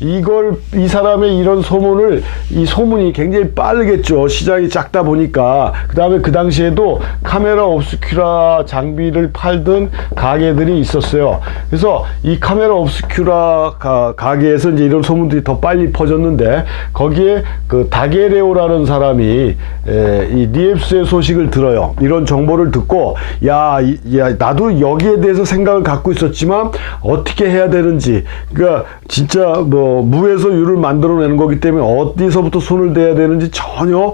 이 사람의 이런 소문을, 이 소문이 굉장히 빠르겠죠. 시장이 작다 보니까. 그 다음에 그 당시에도 카메라 옵스큐라 장비를 팔던 가게들이 있었어요. 그래서 이 카메라 옵스큐라 가게에서 이제 이런 소문들이 더 빨리 퍼졌는데, 거기에 그 다게레오라는 사람이 이 니엡스의 소식을 들어요. 이런 정보를 듣고, 야, 나도 여기에 대해서 생각을 갖고 있었지만 어떻게 해야 되는지, 그러니까 진짜 뭐 무에서 유를 만들어내는 거기 때문에 어디서부터 손을 대야 되는지 전혀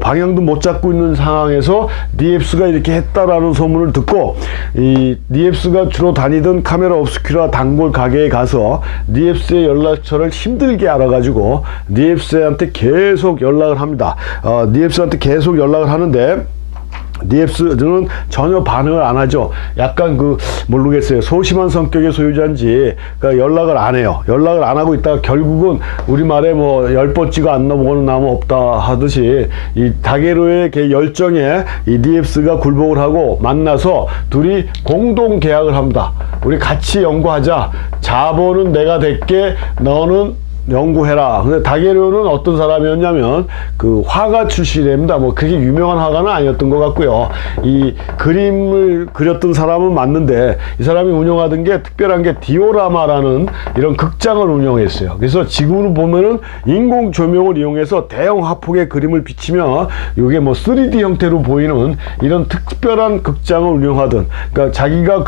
방향도 못 잡고 있는 상황에서 니엡스가 이렇게 했다라는 소문을 듣고, 이 니엡스가 주로 다니던 카메라 옵스큐라 단골 가게에 가서 니엡스의 연락처를 힘들게 알아가지고 니엡스한테 계속 연락을 합니다. 니엡스한테 계속 연락을 하는데, 니엡스는 전혀 반응을 안 하죠. 약간 모르겠어요. 소심한 성격의 소유자인지, 그러니까 연락을 안 해요. 연락을 안 하고 있다가 결국은 우리말에 뭐 10번 찍어 안 넘어오는 나무 없다 하듯이, 이 다게로의 열정에 이 니엡스가 굴복을 하고 만나서 둘이 공동 계약을 합니다. 우리 같이 연구하자. 자본은 내가 댈게, 너는 연구해라. 근데 다게로는 어떤 사람이었냐면 그 화가 출신입니다. 뭐 그렇게 유명한 화가는 아니었던 것 같고요. 이 그림을 그렸던 사람은 맞는데, 이 사람이 운영하던 게 특별한 게 디오라마라는 이런 극장을 운영했어요. 그래서 지금으로 보면은 인공 조명을 이용해서 대형 화폭의 그림을 비치면 이게 뭐 3D 형태로 보이는 이런 특별한 극장을 운영하던, 그러니까 자기가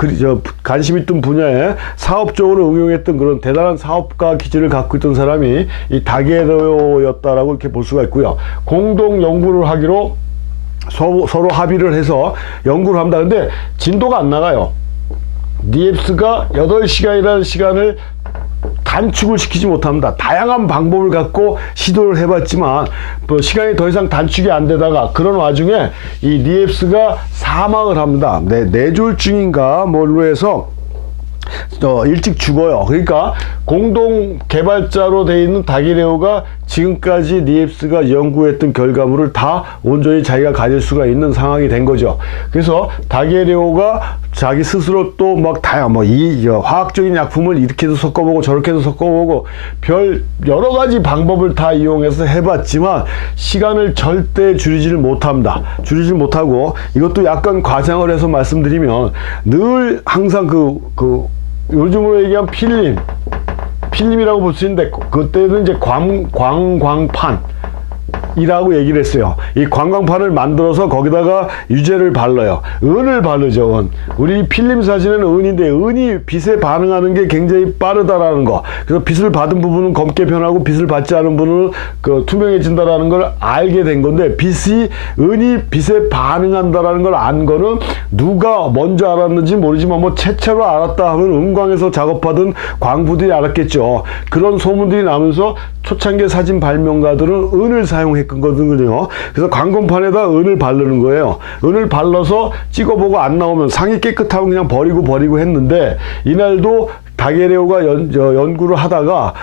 관심 있던 분야에 사업적으로 응용했던 그런 대단한 사업가 기질을 갖고 있던 사람이 이 다게로였다라고 이렇게 볼 수가 있고요. 공동 연구를 하기로 서로 합의를 해서 연구를 합니다. 근데 진도가 안 나가요. 니엡스가 8시간이라는 시간을 단축을 시키지 못합니다. 다양한 방법을 갖고 시도를 해봤지만 뭐 시간이 더 이상 단축이 안 되다가, 그런 와중에 이 니엡스가 사망을 합니다. 뇌졸중인가 뭘로 해서 일찍 죽어요. 그러니까 공동 개발자로 되어 있는 다게레오가 지금까지 니엡스가 연구했던 결과물을 다 온전히 자기가 가질 수가 있는 상황이 된 거죠. 그래서 다게레오가 자기 스스로 또 막 이 화학적인 약품을 이렇게도 섞어보고 저렇게도 섞어보고 별 여러 가지 방법을 다 이용해서 해봤지만 시간을 절대 줄이지를 못합니다. 줄이질 못하고, 이것도 약간 과장을 해서 말씀드리면 늘 항상 요즘으로 얘기한 필름이라고 볼 수 있는데, 그때는 이제 광광판이라고 얘기를 했어요. 이 관광판을 만들어서 거기다가 유제를 발라요. 은을 바르죠. 은. 우리 필름 사진에는 은인데, 은이 빛에 반응하는 게 굉장히 빠르다라는 거. 그래서 빛을 받은 부분은 검게 변하고 빛을 받지 않은 부분은 투명해진다라는 걸 알게 된 건데, 은이 빛에 반응한다라는 걸 안 거는 누가 먼저 알았는지 모르지만 뭐 최초로 알았다 하면 은광에서 작업하던 광부들이 알았겠죠. 그런 소문들이 나면서 초창기 사진 발명가들은 은을 사용했거든요. 그래서 관광판에다 은을 바르는 거예요. 은을 발라서 찍어보고 안 나오면 상이 깨끗하면 그냥 버리고 했는데, 이날도 다게레오가 연구를 하다가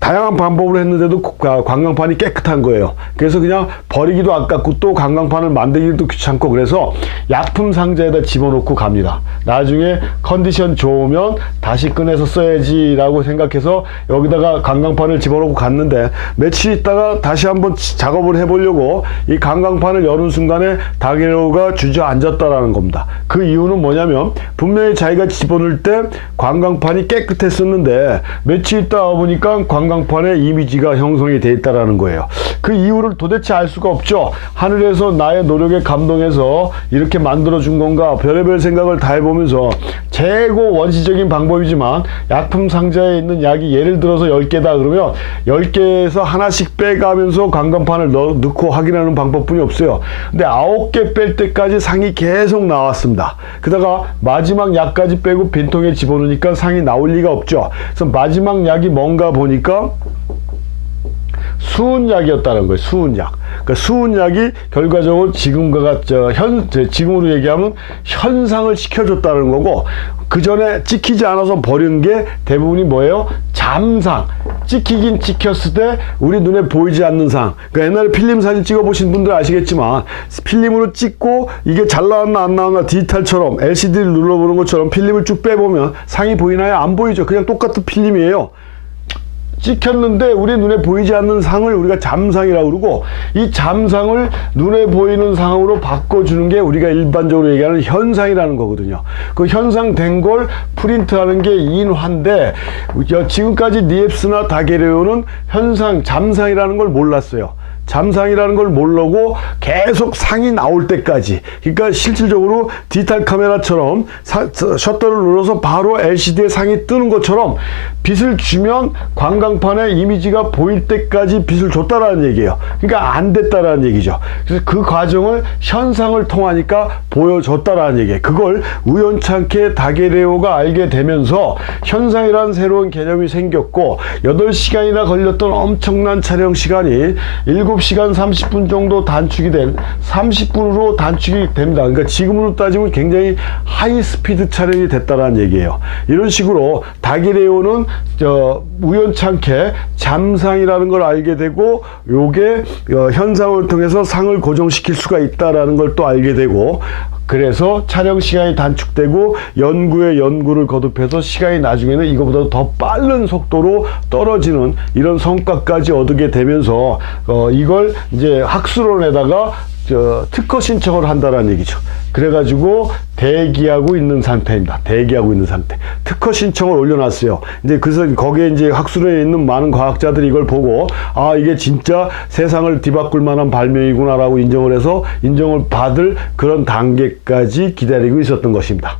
다양한 방법을 했는데도 관광판이 깨끗한 거예요. 그래서 그냥 버리기도 아깝고 또 관광판을 만들기도 귀찮고, 그래서 약품 상자에다 집어넣고 갑니다. 나중에 컨디션 좋으면 다시 꺼내서 써야지 라고 생각해서 여기다가 관광판을 집어넣고 갔는데, 며칠 있다가 다시 한번 작업을 해보려고 이 관광판을 여는 순간에 다게레오가 주저앉았다라는 겁니다. 그 이유는 뭐냐면, 분명히 자기가 집어넣을 때 관광판이 깨끗했었는데 며칠 있다 보니까 관광판에 이미지가 형성이 돼 있다라는 거예요. 그 이유를 도대체 알 수가 없죠. 하늘에서 나의 노력에 감동해서 이렇게 만들어 준 건가, 별의별 생각을 다 해보면서 최고 원시적인 방법이지만, 약품 상자에 있는 약이 예를 들어서 10개다 그러면 10개에서 하나씩 빼가면서 관광판을 넣고 확인하는 방법뿐이 없어요. 근데 9개 뺄 때까지 상이 계속 나왔습니다. 그러다가 마지막 약까지 빼고 빈통에 집어넣으니까 상이 나올 리가 없죠. 그래서 마지막 약이 뭔가 보니까 수은약이었다는 거예요. 수은약. 그러니까 수은약이 결과적으로 지금과 지금으로 얘기하면 현상을 시켜줬다는 거고, 그 전에 찍히지 않아서 버린 게 대부분이 뭐예요? 잠상. 찍히긴 찍혔을 때 우리 눈에 보이지 않는 상. 그러니까 옛날에 필름 사진 찍어보신 분들 아시겠지만, 필름으로 찍고 이게 잘 나왔나 안 나왔나 디지털처럼 LCD를 눌러보는 것처럼 필름을 쭉 빼보면 상이 보이나요? 안 보이죠. 그냥 똑같은 필름이에요. 찍혔는데 우리 눈에 보이지 않는 상을 우리가 잠상이라고 그러고, 이 잠상을 눈에 보이는 상으로 바꿔주는 게 우리가 일반적으로 얘기하는 현상이라는 거거든요. 그 현상된 걸 프린트하는 게 인화인데, 지금까지 니앱스나 다게레오는 현상, 잠상이라는 걸 몰랐어요. 잠상이라는 걸 모르고 계속 상이 나올 때까지, 그러니까 실질적으로 디지털 카메라처럼 셔터를 눌러서 바로 LCD에 상이 뜨는 것처럼 빛을 주면 관광판에 이미지가 보일 때까지 빛을 줬다라는 얘기예요. 그러니까 안 됐다라는 얘기죠. 그래서 그 과정을 현상을 통하니까 보여줬다라는 얘기예요. 그걸 우연찮게 다게레오가 알게 되면서 현상이라는 새로운 개념이 생겼고, 8시간이나 걸렸던 엄청난 촬영 시간이 7시간 30분 정도 단축이 된 30분으로 단축이 됩니다. 그러니까 지금으로 따지면 굉장히 하이 스피드 촬영이 됐다라는 얘기예요. 이런 식으로 다게레오는 우연찮게 잠상이라는 걸 알게 되고, 요게 현상을 통해서 상을 고정시킬 수가 있다라는 걸 또 알게 되고, 그래서 촬영 시간이 단축되고 연구에 연구를 거듭해서 시간이 나중에는 이거보다 더 빠른 속도로 떨어지는 이런 성과까지 얻게 되면서 이걸 이제 학술원에다가 특허 신청을 한다라는 얘기죠. 그래가지고 대기하고 있는 상태입니다. 대기하고 있는 상태. 특허 신청을 올려놨어요. 이제 그래서 거기에 이제 학술에 있는 많은 과학자들이 이걸 보고, 아, 이게 진짜 세상을 뒤바꿀 만한 발명이구나라고 인정을 해서 인정을 받을 그런 단계까지 기다리고 있었던 것입니다.